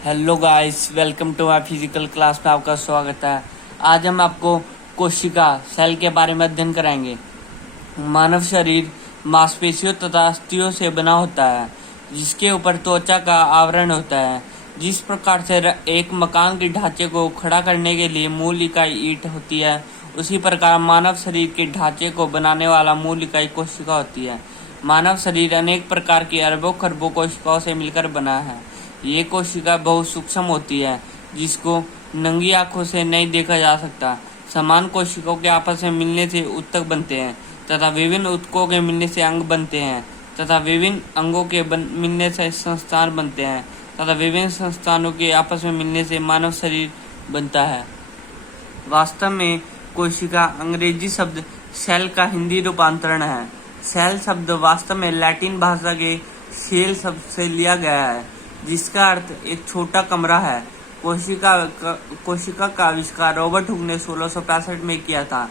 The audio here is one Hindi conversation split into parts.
Hello guys, welcome to my physical class में आपका स्वागत है। आज हम आपको कोशिका सेल के बारे में अध्ययन कराएंगे। मानव शरीर मांसपेशियों तथा अस्थियों से बना होता है, जिसके ऊपर त्वचा का आवरण होता है। जिस प्रकार से एक मकान के ढांचे को खड़ा करने के लिए मूल इकाई ईंट होती है, उसी प्रकार मानव शरीर के ढांचे को बनाने वाला मूल इकाई कोशिका होती है। मानव शरीर अनेक प्रकार की अरबों खरबों कोशिकाओं से मिलकर बना है। ये कोशिका बहुत सूक्ष्म होती है, जिसको नंगी आंखों से नहीं देखा जा सकता। समान कोशिकाओं के आपस में मिलने से ऊतक बनते हैं तथा विभिन्न ऊतकों के मिलने से अंग बनते हैं तथा विभिन्न अंगों के मिलने से संस्थान बनते हैं तथा विभिन्न संस्थानों के आपस में मिलने से मानव शरीर बनता है। वास्तव में कोशिका अंग्रेजी शब्द सेल का हिंदी रूपांतरण है। सेल शब्द वास्तव में लैटिन भाषा के सेल शब्द से लिया गया है, जिसका अर्थ एक छोटा कमरा है। कोशिका का आविष्कार रॉबर्ट हुक ने 1665 में किया था।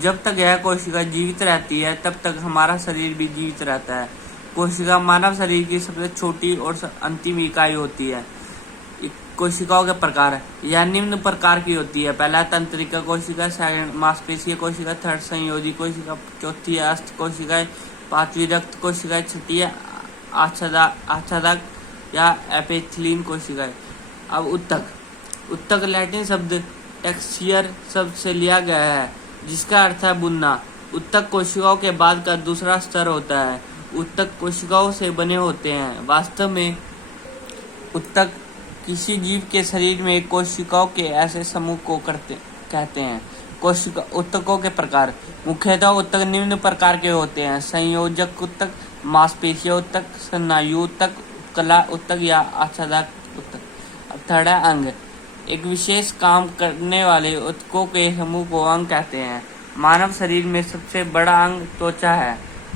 जब तक यह कोशिका जीवित रहती है, तब तक हमारा शरीर भी जीवित रहता है। कोशिका मानव शरीर की सबसे छोटी और अंतिम इकाई होती है। कोशिकाओं के प्रकार यह निम्न प्रकार की होती है। पहला तंत्रिका कोशिका, सेकंड मांसपेशीय कोशिका, थर्ड संयोजी कोशिका, चौथी अस्थि कोशिका, पांचवी रक्त कोशिका, छठी आच्छादक या एपिथेलियन कोशिकाएं। अब उत्तक लैटिन शब्द टेक्सचर शब्द से लिया गया है, जिसका अर्थ है बुनना। उत्तक कोशिकाओं के बाद का दूसरा स्तर होता है। उत्तक कोशिकाओं से बने होते हैं। वास्तव में उत्तक किसी जीव के शरीर में कोशिकाओं के ऐसे समूह को कहते हैं। कोशिका उत्तकों के प्रकार मुख्यतः उत्तक निम्न प्रकार के होते हैं: संयोजक उत्तक, मांसपेशीय उत्तक, स्नायु उत्तक, कला उत्तक या आच्छादक उत्तक। अब थर्ड है अंग। एक विशेष काम करने वाले उत्तकों के समूह को अंग कहते हैं। मानव शरीर में सबसे बड़ा अंग त्वचा है।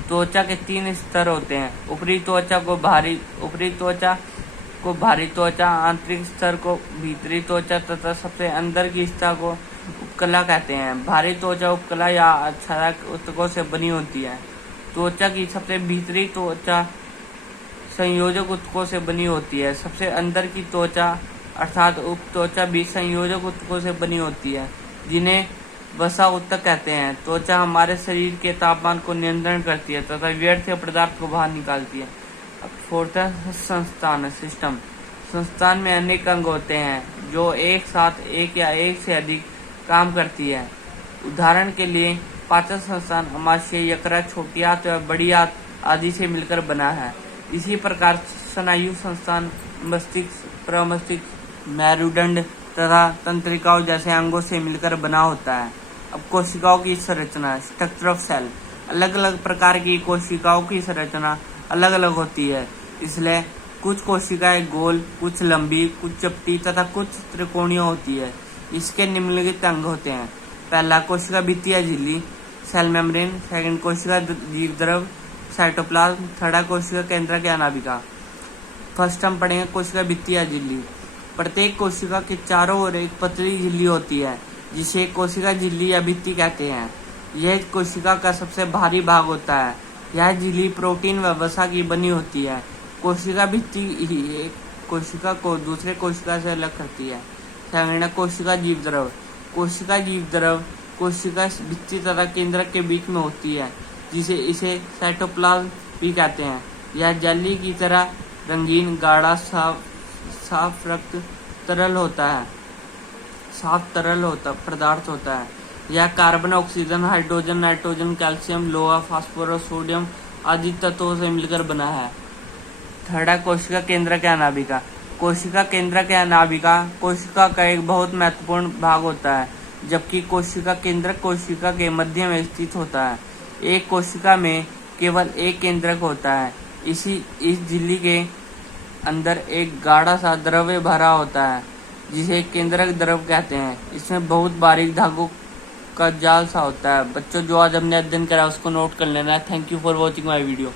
त्वचा के 3 स्तर होते हैं: ऊपरी त्वचा को भारी त्वचा, आंतरिक स्तर को भीतरी त्वचा तथा सबसे अंदर की सतह को उपकला कहते हैं। भारी त्वचा उपकला या आच्छादक उत्तकों से बनी होती है। त्वचा की सबसे भीतरी त्वचा संयोजक उत्तकों से बनी होती है। सबसे अंदर की त्वचा अर्थात उपत्वचा भी संयोजक उत्तकों से बनी होती है, जिन्हें वसा उत्तक कहते हैं। त्वचा हमारे शरीर के तापमान को नियंत्रण करती है तथा व्यर्थ पदार्थ को बाहर निकालती है। अब फोर्थ है संस्थान सिस्टम। संस्थान में अनेक अंग होते हैं जो एक साथ एक या एक से अधिक काम करती है। उदाहरण के लिए पाचन संस्थान आमाशय, यकृत, छोटी आंत व बड़ी आंत आदि से मिलकर बना है। इसी प्रकार स्नायु संस्थान मस्तिष्क, प्रमस्तिष्क, मेरुदंड तथा तंत्रिकाओं जैसे अंगों से मिलकर बना होता है। अब कोशिकाओं की संरचना स्ट्रक्चर ऑफ सेल। अलग अलग प्रकार की कोशिकाओं की संरचना अलग अलग होती है, इसलिए कुछ कोशिकाएं गोल, कुछ लंबी, कुछ चपटी तथा कुछ त्रिकोणीय होती है। इसके निम्नलिखित अंग होते हैं: पहला कोशिका भित्ति या झिल्ली, सेल मेम्ब्रेन। सेकंड कोशिका जीवद्रव, साइटोप्लाज्म। थर्ड कोशिका केंद्रक या नाभिका। फर्स्ट हम पढ़ेंगे कोशिका भित्ति या झिल्ली। प्रत्येक कोशिका के चारों ओर एक पतली झिल्ली होती है, जिसे कोशिका झिल्ली या भित्ति कहते हैं। यह कोशिका का सबसे भारी भाग होता है। यह झिल्ली प्रोटीन व वसा की बनी होती है। कोशिका भित्ति ही एक कोशिका को दूसरे कोशिका से अलग करती है। सेकंड कोशिका जीवद्रव। कोशिका जीवद्रव कोशिका भित्ति तथा केंद्रक के बीच में होती है, जिसे इसे साइटोप्लाज्म भी कहते हैं। यह जेली की तरह रंगीन, गाढ़ा, साफ रक्त पदार्थ होता है। यह carbon, oxygen, hydrogen, nitrogen, calcium, लोहा, फास्फोरस, सोडियम आदि तत्वों से मिलकर बना है। थर्ड कोशिका केंद्रक या नाभिका। कोशिका केंद्रक या नाभिका कोशिका का एक बहुत महत्वपूर्ण भाग होता है, जबकि कोशिका केंद्रक कोशिका के मध्य में स्थित होता है। एक कोशिका में केवल एक केंद्रक होता है। इस झिल्ली के अंदर एक गाढ़ा सा द्रव्य भरा होता है, जिसे केंद्रक द्रव कहते हैं। इसमें बहुत बारीक धागों का जाल सा होता है। बच्चों, जो आज हमने अध्ययन करा उसको नोट कर लेना है। Thank you for watching my video.